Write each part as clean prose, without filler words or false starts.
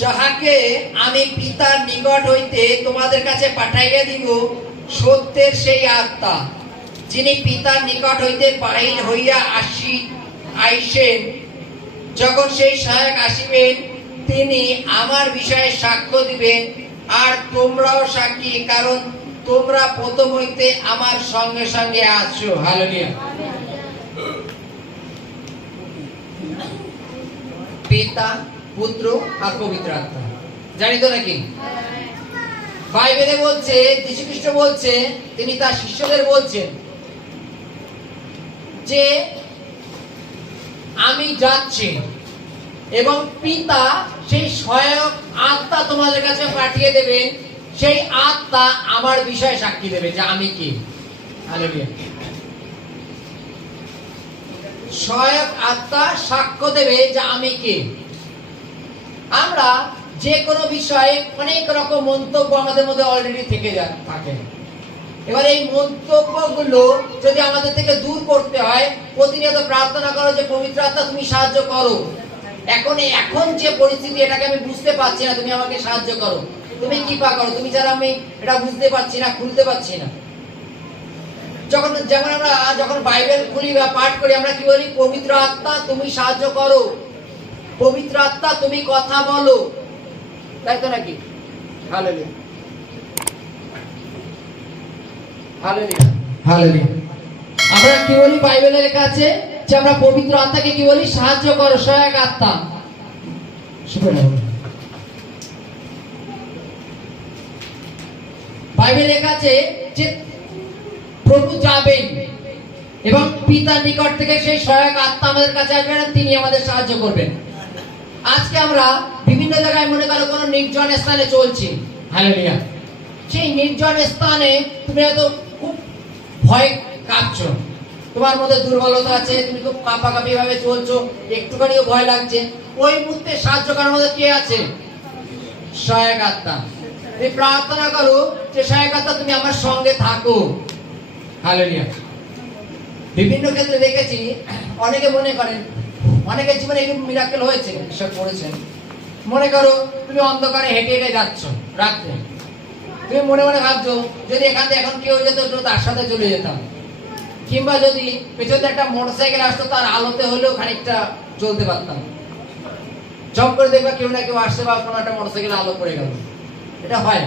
যাহাকে আমি পিতার নিকট হইতে তোমাদের কাছে পাঠাইয়া দিব, সত্যের সেই আত্মা, যিনি পিতার নিকট হইতে বাহির হইয়া আইসেন। যখন সেই সহায়ক আসিবেন, তিনি আমার বিষয়ে সাক্ষ্য দিবেন। আর তোমরাও সাক্ষী, কারণ তোমরা প্রথম হইতে আমার সঙ্গে সঙ্গে আছো। হালেলুয়া। পিতা, পুত্র আর পবিত্র আত্মা, জানি তো নাকি? বাইবেলে বলছে, যীশু খ্রিস্ট বলছে, তিনি তার শিষ্যদের বলছেন যে আমি যাচ্ছি এবং পিতা সেই সহায়ক আত্মা তোমাদের কাছে পাঠিয়ে দেবেন। সেই আত্মা আমার বিষয়ে সাক্ষী দেবে যে আমি কি। হালেলুয়া। সহায়ক আত্মা সাক্ষ্য দেবে যে আমি কি। আমরা যে কোনো বিষয়ে অনেক রকম মন্তব্য আমাদের মধ্যে অলরেডি থেকে থাকে। এবার এই মন্তব্যগুলো যদি আমাদের থেকে দূর করতে হয়, প্রতিনিয়ত প্রার্থনা করো যে পবিত্র আত্মা তুমি সাহায্য করো। এখন যে পরিস্থিতি, এটাকে আমি বুঝতে পারছি না, তুমি আমাকে সাহায্য করো, তুমি কৃপা করো, তুমি যারা আমি এটা বুঝতে পারছি না, খুলতে পারছি না। যেমন আমরা যখন বাইবেল খুলি বা পাঠ করি, আমরা কি বলি? পবিত্র আত্মা তুমি সাহায্য করো, পবিত্র আত্মা তুমি কথা বলো, তাই তো নাকি? Hallelujah, hallelujah, hallelujah. আমরা কি বলি? বাইবেলে লেখা আছে যে আমরা পবিত্র আত্মাকে কি বলি? সাহায্য করো, সহায়ক আত্মা। বাইবেলে লেখা আছে যে প্রভু যাবেন এবং পিতার নিকট থেকে সেই সহায়ক আত্মা আমাদের কাছে আসবেন, তিনি আমাদের সাহায্য করবেন। আজকে আমরা বিভিন্ন জায়গায় মনে করো কোনো নির্জন স্থানে চলছি। হালেলুয়া। সেই নির্জন স্থানে তুমি হয়তো খুব ভয় কাঁপছো, তোমার মধ্যে দুর্বলতা আছে, তুমি খুব কাঁপাকাঁপি ভাবে চলছো, একটুখানিও ভয় লাগছে। ওই মুহূর্তে সাহায্য করার মধ্যে কে আছে? সহায়ক আত্মা। তুমি প্রার্থনা করো যে সহায়ক আত্মা তুমি আমার সঙ্গে থাকো। হালেলুয়া। বিভিন্ন ক্ষেত্রে দেখেছি, অনেকে মনে করেন, অনেকের জীবনে এরকম মিরাকেল হয়েছে, সব পড়েছেন। মনে করো তুমি অন্ধকারে হেঁটে হেঁটে যাচ্ছ রাত্রে, তুমি মনে মনে ভাবছো যদি এখান থেকে এখন কেউ যেত তো তার সাথে চলে যেতাম, কিংবা যদি পেছনে একটা মোটরসাইকেল আসতো তার আলোতে হলেও খানিকটা চলতে পারতাম। জব করে দেখবা কেউ না কেউ আসছে বা কোনো একটা মোটরসাইকেল আলো পড়ে গেল। এটা হয়,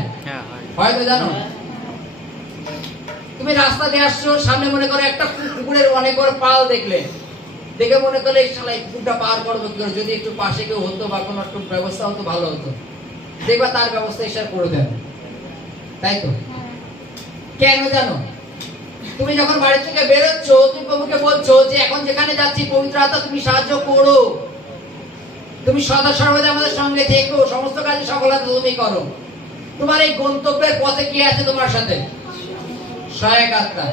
হয় তো জানো? তুমি রাস্তা দিয়ে আসছো, সামনে মনে করো একটা কুকুরের অনেক বড় পাল দেখলে, দেখে মনে করলে এই কুকুরটা পার করবো কি করে, যদি একটু পাশে কেউ হতো বা কোনো একটু ব্যবস্থা হতো ভালো হতো, দেখবা তার ব্যবস্থা ঈশ্বর করে দেন, তাই তো? কেন জানো? তুমি যখন বাড়ি থেকে বেরোচ্ছ, তুমি প্রভুকে বলছো যে এখন যেখানে যাচ্ছি পবিত্র আত্মা তুমি সাহায্য করো, তুমি সদা সর্বদা আমাদের সঙ্গে থেকো, সমস্ত কাজে সফলতা তুমি করো। তোমার এই গন্তব্যের পথে কে আছে তোমার সাথে? সহায়ক আত্মা,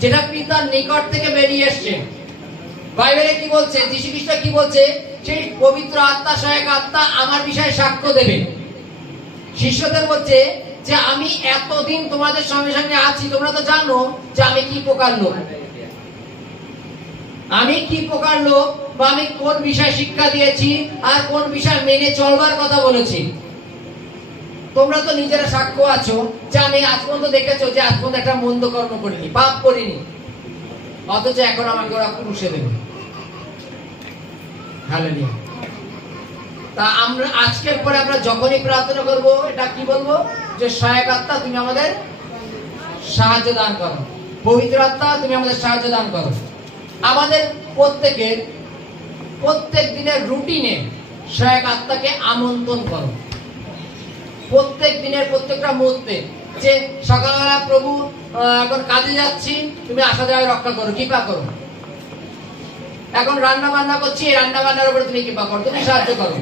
যেটা পিতার নিকট থেকে বেরিয়ে এসছে। বাইবেলে কি বলছে? যীশু খ্রিস্ট কি বলছে? সেই পবিত্র আত্মা, সহায়ক আত্মা আমার বিষয়ে সাক্ষ্য দেবে। শিষ্যদের বলছে যে আমি এতদিন তোমাদের সঙ্গে সঙ্গে আছি, তোমরা তো জানো যে আমি কি প্রকার লোক, আমি কি প্রকার লোক, বা আমি কোন বিষয়ে শিক্ষা দিয়েছি আর কোন বিষয় মেনে চলবার কথা বলেছি। তোমরা তো নিজেরা সাক্ষ্য আছো যে আমি আজ পর্যন্ত দেখেছো যে আজ পর্যন্ত একটা মন্দ কর্ম করিনি, পাপ করিনি, অথচ এখন আমাকে ওরা ক্রুশে দেবে। হালেলুয়া। তা আমরা আজকের পরে আমরা যখনই প্রার্থনা করব, এটা কি বলবো? যে সহায়ক আত্মা তুমি আমাদের সাহায্য দান করো, পবিত্র আত্মা তুমি আমাদের সাহায্য দান করো। আমাদের প্রত্যেকের প্রত্যেক দিনের রুটিনে সহায়ক আত্মাকে আমন্ত্রণ করো। প্রত্যেক দিনের প্রত্যেকটা মুহূর্তে, যে সকালবেলা প্রভু এখন কাজে যাচ্ছি, তুমি আসা যাওয়া রক্ষা করো, কৃপা করো। এখন রান্না বান্না করছি, রান্না বান্নার উপরে তুমি কৃপা করো, তুমি সাহায্য করো।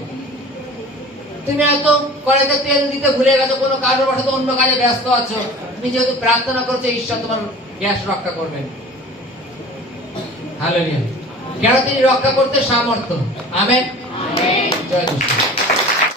তুমি হয়তো কড়াইতে তেল দিতে ভুলে গেছো, কোনো কাজের বশত অন্য কাজে ব্যস্ত আছো, তুমি যেহেতু প্রার্থনা করছো, ঈশ্বর তোমার গ্যাস রক্ষা করবেন। হালেলুয়া। কেন? তিনি রক্ষা করতে সামর্থ্য। আমেন। জয় যিশু।